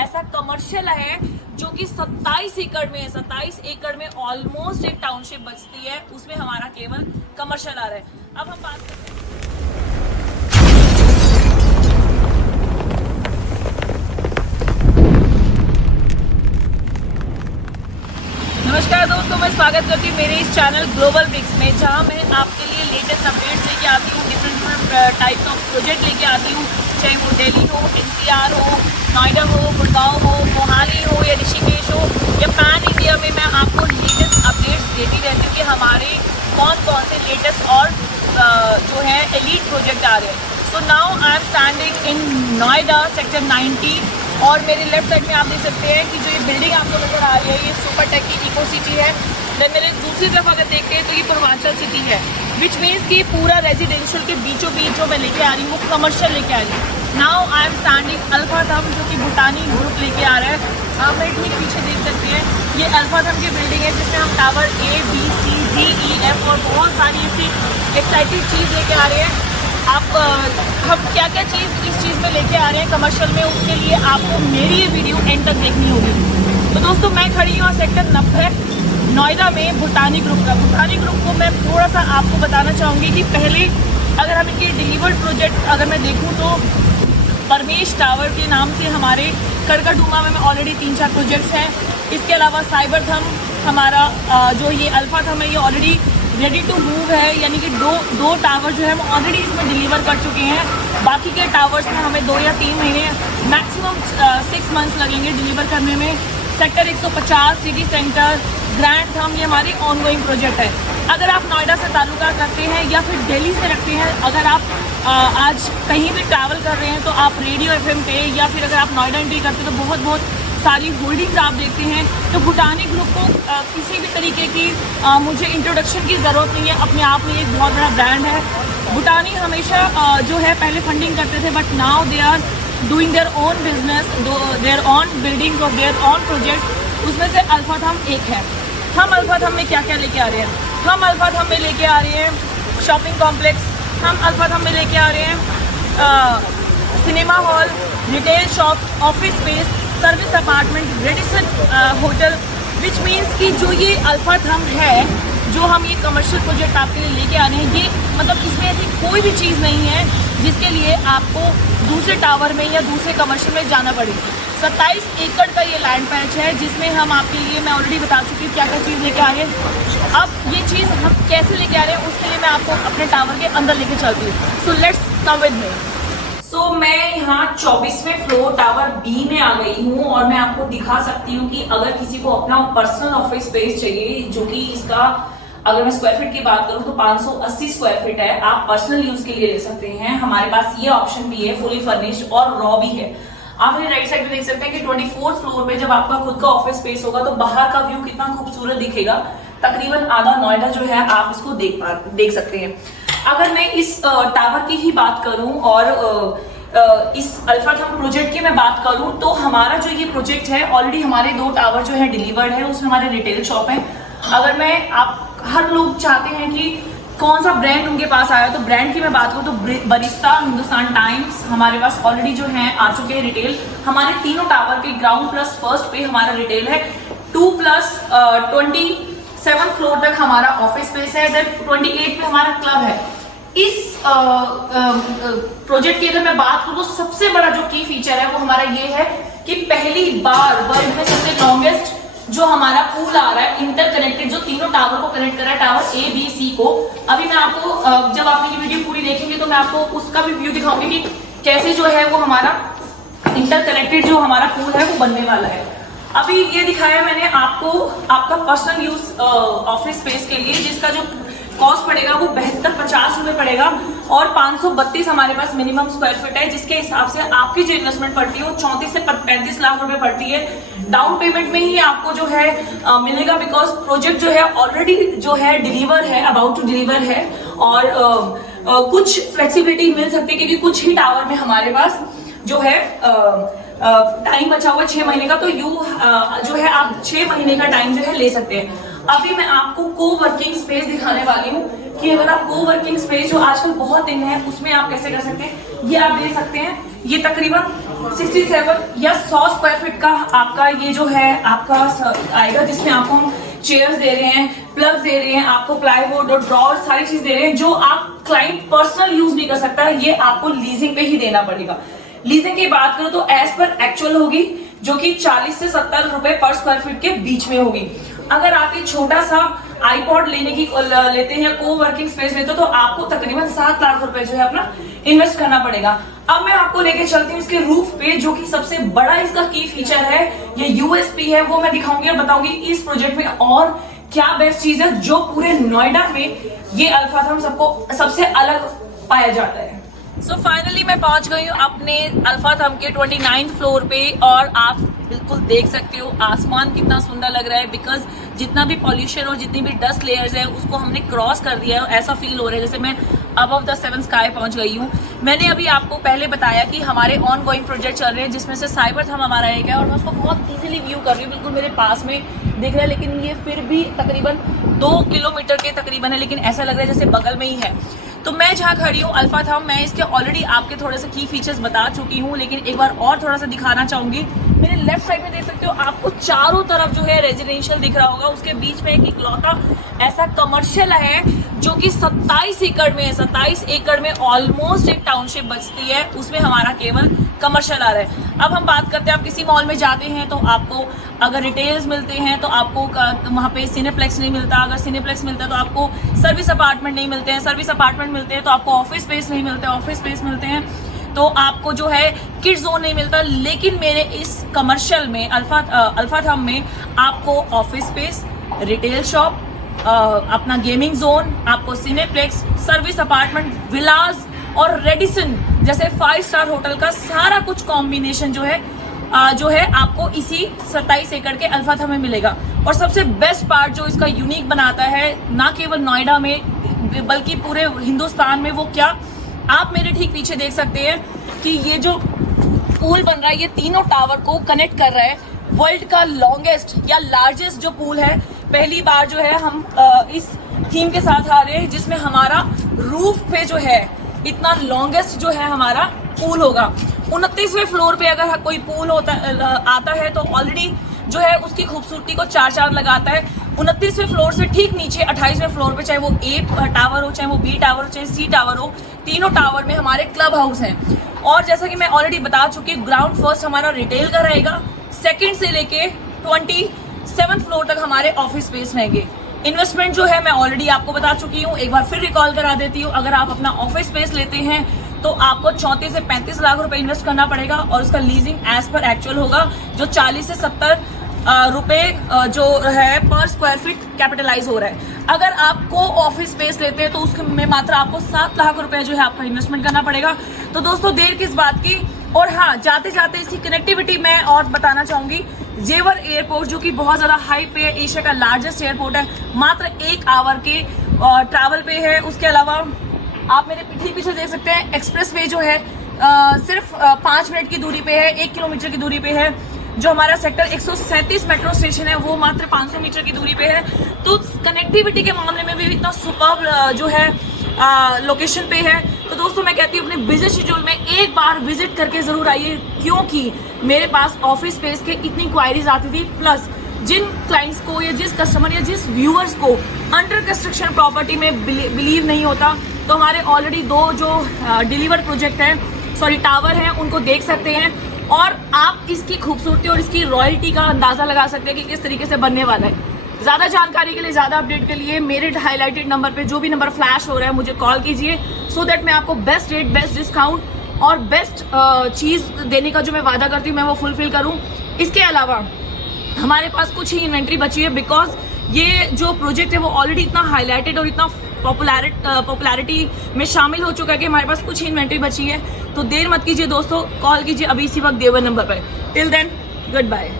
ऐसा कमर्शियल है जो कि 27 एकड़ में है। 27 एकड़ में ऑलमोस्ट एक टाउनशिप बचती है, उसमें हमारा केवल कमर्शियल आ रहा है। अब हम बात करते हैं, नमस्कार दोस्तों, मैं स्वागत करती हूँ मेरे इस चैनल ग्लोबल ब्रिक्स में, जहाँ मैं आपके लिए लेटेस्ट अपडेट्स लेके आती हूँ, डिफरेंट टाइप्स ऑफ प्रोजेक्ट लेके आती हूँ, चाहे वो दिल्ली हो, NCR हो, नोएडा हो, गुड़गांव हो, मोहाली हो या ऋषिकेश हो या पैन इंडिया में मैं आपको लेटेस्ट अपडेट्स देती रहती हूँ कि हमारे कौन कौन से लेटेस्ट और जो है एलीट प्रोजेक्ट आ रहे हैं। So now I am standing in Noida sector 90 और मेरे लेफ्ट साइड में आप देख सकते हैं कि जो ये बिल्डिंग आपको नजर आ रही है ये सुपर टेक की इको सिटी है। देन मेरे दूसरी तरफ अगर देखते हैं तो ये पूर्वांचल सिटी है, विच मीन्स कि पूरा रेजिडेंशियल के बीचों बीच जो मैं लेके आ रही हूँ वो कमर्शियल लेके आ रही हूँ। Now I am standing alpha थम, जो कि भूटानी ग्रुप लेके आ रहा है। आप मेरे ठीक पीछे देख सकते हैं ये अल्फा थम की बिल्डिंग है, जिसमें हम tower A, B, C, D, E, F और बहुत सारी ऐसी एक्साइटिंग चीज़ लेके आ रहे हैं। आप हम क्या क्या चीज़ इस चीज़ में लेके आ रहे हैं कमर्शियल में, उसके लिए आपको मेरी ये वीडियो एंड तक देखनी होगी। तो दोस्तों मैं खड़ी हूँ सेक्टर 90 नोएडा में भूटानी ग्रुप का। भूटानी ग्रुप को मैं थोड़ा सा आपको बताना चाहूँगी कि पहले अगर हम इनके डिलीवर्ड प्रोजेक्ट अगर मैं देखूँ तो परमेश टावर के नाम से हमारे कड़कड़डूमा में ऑलरेडी 3-4 प्रोजेक्ट्स हैं। इसके अलावा साइबर थम हमारा जो ये अल्फा थम है ये ऑलरेडी रेडी टू मूव है, यानी कि दो टावर जो है हम ऑलरेडी इसमें डिलीवर कर चुके हैं। बाकी के टावर्स में हमें 2 या 3 महीने मैक्सिमम 6 मंथ्स लगेंगे डिलीवर करने में। सेक्टर 150 सिटी सेंटर ग्रैंड थम ये हमारी ऑनगोइंग प्रोजेक्ट है। अगर आप नोएडा से ताल्लुका करते हैं या फिर दिल्ली से रखते हैं, अगर आप आज कहीं भी ट्रैवल कर रहे हैं तो आप रेडियो FM पे या फिर अगर आप नोएडा एंट्री करते हैं तो बहुत सारी होल्डिंग्स आप देखते हैं। तो भूटानी ग्रुप को किसी भी तरीके की मुझे इंट्रोडक्शन की ज़रूरत नहीं है, अपने आप में एक बहुत बड़ा ब्रांड है। भूटानी हमेशा जो है पहले फंडिंग करते थे, but now they are doing their own business, their own buildings और देयर ओन प्रोजेक्ट। उसमें से अल्फा थम एक है। हम अल्फा थम में क्या क्या लेके आ रहे हैं? हम अल्फा थम में लेके आ रहे हैं शॉपिंग कॉम्प्लेक्स, हम अल्फा थम में लेके आ रहे हैं cinema hall, retail shop, office space, service apartment, Radisson hotel, which means कि जो ये अल्फा थम है, जो हम ये कमर्शियल प्रोजेक्ट आपके लिए लेके आ रहे हैं, ये मतलब इसमें ऐसी कोई भी चीज़ नहीं है जिसके लिए आपको दूसरे टावर में या दूसरे कमर्शियल में जाना पड़े। 27 एकड़ का ये लैंड पैच है, जिसमें हम आपके लिए मैं ऑलरेडी बता चुकी हूँ क्या क्या चीज़ लेके आ रहे हैं। अब ये चीज़ हम कैसे लेके आ रहे हैं उसके लिए मैं आपको अपने टावर के अंदर लेके चलती हूँ। So let's come with me. सो मैं यहाँ 24वें फ्लोर टावर B में आ गई हूँ और मैं आपको दिखा सकती हूँ कि अगर किसी को अपना पर्सनल ऑफिस स्पेस चाहिए, जो कि इसका अगर मैं स्क्वायर फीट की बात करूँ तो 580 स्क्वायर फीट है, आप पर्सनल यूज के लिए ले सकते हैं। हमारे पास ये ऑप्शन भी है, फुली फर्निश्ड और रॉ भी है। आप मेरे राइट साइड पे देख सकते हैं कि 24th फ्लोर पे जब आपका खुद का ऑफिस स्पेस होगा तो बाहर का व्यू कितना खूबसूरत दिखेगा। तकरीबन आधा नोएडा जो है आप इसको देख सकते हैं। अगर मैं इस टावर की ही बात करूं और इस अल्फा थम प्रोजेक्ट की मैं बात करूं तो हमारा जो ये प्रोजेक्ट है ऑलरेडी हमारे 2 टावर जो है डिलीवर्ड है, उसमें हमारे रिटेल शॉप है। अगर मैं आप हर लोग चाहते हैं कि कौन सा ब्रांड उनके पास आया, तो ब्रांड की मैं बात करूं तो बरिस्ता, हिंदुस्तान टाइम्स हमारे पास ऑलरेडी जो है आ चुके हैं रिटेल। हमारे तीनों टावर के ग्राउंड प्लस फर्स्ट पे हमारा रिटेल है। 2+27 फ्लोर तक हमारा ऑफिस स्पेस है। देन 28 पे हमारा क्लब है। इस प्रोजेक्ट की अगर मैं बात करूं तो सबसे बड़ा जो की फीचर है वो हमारा ये है कि पहली बार वर्ल्ड में सबसे लॉन्गेस्ट जो हमारा पूल आ रहा है इंटरकनेक्टेड, जो तीनों टावर को कनेक्ट कर रहा है, टावर A, B, C को। अभी मैं आपको जब आप ये वीडियो पूरी देखेंगे तो मैं आपको उसका भी व्यू दिखाऊंगी कि कैसे जो है वो हमारा इंटरकनेक्टेड जो हमारा पूल है वो बनने वाला है। अभी ये दिखाया मैंने आपको आपका पर्सनल यूज ऑफिस स्पेस के लिए, जिसका जो कॉस्ट पड़ेगा वो 7250 रुपए पड़ेगा और 532 हमारे पास मिनिमम स्क्वायर फीट है, जिसके हिसाब से आपकी जो इन्वेस्टमेंट पड़ती है वो 34 से 35 लाख रुपए पड़ती है। डाउन पेमेंट में ही आपको जो है मिलेगा, बिकॉज प्रोजेक्ट जो है ऑलरेडी जो है डिलीवर है, अबाउट टू डिलीवर है और कुछ फ्लेक्सिबिलिटी मिल सकती है क्योंकि कुछ ही टावर में हमारे पास जो है टाइम बचा हुआ 6 महीने का, तो जो है आप 6 महीने का टाइम जो है ले सकते हैं। अभी मैं आपको को-वर्किंग स्पेस दिखाने वाली हूँ कि अगर आप को-वर्किंग स्पेस जो आजकल बहुत इन है उसमें आप कैसे कर सकते हैं। ये आप देख सकते हैं, ये तकरीबन 67 या 100 स्क्वायर फीट का आपका ये जो है आपका आएगा, जिसमें आपको हम चेयर्स दे रहे हैं, प्लग्स दे रहे हैं, आपको प्लाईवुड और ड्रॉर सारी चीज दे रहे हैं जो आप क्लाइंट पर्सनल यूज नहीं कर सकता, ये आपको लीजिंग पे ही देना पड़ेगा। लीजिंग की बात करो तो एज पर एक्चुअल होगी, जो कि 40 से 70 रुपए पर स्क्वायर फीट के बीच में होगी। अगर आप एक छोटा सा आईपॉड लेते हैं, को वर्किंग स्पेस लेते हो, तो आपको तकरीबन 7 लाख रुपए जो है अपना इन्वेस्ट करना पड़ेगा। अब मैं आपको लेके चलती हूँ इसके रूफ पे, जो कि सबसे बड़ा इसका की फीचर है, ये यूएसपी है, वो मैं दिखाऊंगी और बताऊंगी इस प्रोजेक्ट में और क्या बेस्ट चीज है जो पूरे नोएडा में ये अल्फा थम सबको सबसे अलग पाया जाता है। सो फाइनली मैं पहुंच गई हूँ अपने अल्फा थम के 29th फ्लोर पे, और आप बिल्कुल देख सकते हो आसमान कितना सुंदर लग रहा है, बिकॉज जितना भी पॉल्यूशन और जितनी भी डस्ट लेयर्स है उसको हमने क्रॉस कर दिया है। ऐसा फील हो रहा है जैसे मैं अबव द 7th स्काई पहुंच गई हूँ। मैंने अभी आपको पहले बताया कि हमारे ऑन गोइंग प्रोजेक्ट चल रहे हैं, जिसमें से साइबर थम हमारा एक है, और मैं उसको बहुत ईजिली व्यू कर रही हूँ, बिल्कुल मेरे पास में दिख रहा है, लेकिन ये फिर भी तकरीबन 2 किलोमीटर के तकरीबन है, लेकिन ऐसा लग रहा है जैसे बगल में ही है। तो मैं जहाँ खड़ी हूँ अल्फा थम, मैं इसके ऑलरेडी आपके थोड़े से की फीचर्स बता चुकी हूँ, लेकिन एक बार और थोड़ा सा दिखाना चाहूंगी। मेरे लेफ्ट साइड में देख सकते हो आपको चारों तरफ जो है रेजिडेंशियल दिख रहा होगा, उसके बीच में एक इकलौता ऐसा कमर्शियल है जो कि 27 एकड़ में है। 27 एकड़ में ऑलमोस्ट एक टाउनशिप बचती है, उसमें हमारा केवल कमर्शियल आ रहा है। अब हम बात करते हैं, आप किसी मॉल में जाते हैं तो आपको अगर रिटेल्स मिलते हैं तो आपको वहाँ पे सिनेप्लेक्स नहीं मिलता, अगर सिनेप्लेक्स मिलता है तो आपको सर्विस अपार्टमेंट नहीं मिलते हैं, सर्विस अपार्टमेंट मिलते हैं तो आपको ऑफिस स्पेस नहीं मिलते, ऑफिस स्पेस मिलते हैं तो आपको जो है किड्स जोन नहीं मिलता। लेकिन मेरे इस कमर्शियल में अल्फा थम में आपको ऑफिस स्पेस, रिटेल शॉप, अपना गेमिंग जोन, आपको सिनेप्लेक्स, सर्विस अपार्टमेंट, विलास और रेडिसन जैसे 5 स्टार होटल का सारा कुछ कॉम्बिनेशन जो है आपको इसी 27 एकड़ के अल्फा थम में मिलेगा। और सबसे बेस्ट पार्ट जो इसका यूनिक बनाता है, ना केवल नोएडा में बल्कि पूरे हिंदुस्तान में, वो क्या, आप मेरे ठीक पीछे देख सकते हैं कि ये जो पूल बन रहा है ये तीनों टावर को कनेक्ट कर रहा है। वर्ल्ड का लॉन्गेस्ट या लार्जेस्ट जो पूल है, पहली बार जो है हम इस थीम के साथ आ रहे हैं, जिसमें हमारा रूफ पे जो है इतना लॉन्गेस्ट जो है हमारा पूल होगा। 29वें फ्लोर पे अगर कोई पूल आता है तो ऑलरेडी जो है उसकी खूबसूरती को चार चांद लगाता है। 29वें फ्लोर से ठीक नीचे 28वें फ्लोर पे, चाहे वो ए टावर हो, चाहे वो बी टावर हो, चाहे सी टावर हो, तीनों टावर में हमारे क्लब हाउस हैं। और जैसा कि मैं ऑलरेडी बता चुकी हूँ, ग्राउंड फर्स्ट हमारा रिटेल का रहेगा, सेकंड से लेके 27th फ्लोर तक हमारे ऑफिस स्पेस रहेंगे। इन्वेस्टमेंट जो है मैं ऑलरेडी आपको बता चुकी हूँ, एक बार फिर रिकॉल करा देती हूँ। अगर आप अपना ऑफिस स्पेस लेते हैं तो आपको 34 से 35 लाख रुपए इन्वेस्ट करना पड़ेगा, और उसका लीजिंग एज पर एक्चुअल होगा, जो 40 से 70 रुपए जो है पर स्क्वायर फीट कैपिटलाइज हो रहा है। अगर आपको ऑफिस स्पेस लेते हैं तो उसमें मात्र आपको 7 लाख रुपए जो है आपका इन्वेस्टमेंट करना पड़ेगा। तो दोस्तों देर किस बात की। और हाँ, जाते जाते इसकी कनेक्टिविटी मैं और बताना चाहूंगी। जेवर एयरपोर्ट जो कि बहुत ज्यादा हाई पे, एशिया का लार्जेस्ट एयरपोर्ट है, मात्र 1 आवर के ट्रैवल पे है। उसके अलावा आप मेरे पीछे देख सकते हैं एक्सप्रेस वे जो है सिर्फ 5 मिनट की दूरी पे है, 1 किलोमीटर की दूरी पे है। जो हमारा सेक्टर 137 मेट्रो स्टेशन है वो मात्र 500 मीटर की दूरी पे है। तो कनेक्टिविटी के मामले में भी इतना सुपर्ब जो है लोकेशन पे है। तो दोस्तों मैं कहती हूँ अपने बिजनेस शेड्यूल में एक बार विजिट करके जरूर आइए, क्योंकि मेरे पास ऑफिस स्पेस के इतनी क्वायरीज आती थी, प्लस जिन क्लाइंट्स को या जिस कस्टमर या जिस व्यूअर्स को अंडर कंस्ट्रक्शन प्रॉपर्टी में बिलीव नहीं होता, तो हमारे ऑलरेडी 2 जो डिलीवर प्रोजेक्ट है, टावर हैं, उनको देख सकते हैं, और आप इसकी खूबसूरती और इसकी रॉयल्टी का अंदाजा लगा सकते हैं कि किस तरीके से बनने वाला है। ज्यादा जानकारी के लिए, ज्यादा अपडेट के लिए मेरे हाईलाइटेड नंबर पे, जो भी नंबर फ्लैश हो रहा है, मुझे कॉल कीजिए, सो दैट मैं आपको बेस्ट रेट, बेस्ट डिस्काउंट और बेस्ट चीज देने का जो मैं वादा करती हूँ मैं वो फुलफिल करूँ। इसके अलावा हमारे पास कुछ ही इन्वेंट्री बची है, बिकॉज ये जो प्रोजेक्ट है वो ऑलरेडी इतना हाईलाइटेड और इतना पॉपुलैरिटी में शामिल हो चुका है कि हमारे पास कुछ ही इन्वेंट्री बची है। तो देर मत कीजिए दोस्तों, कॉल कीजिए अभी इसी वक्त देवर नंबर पर। Till then, good bye.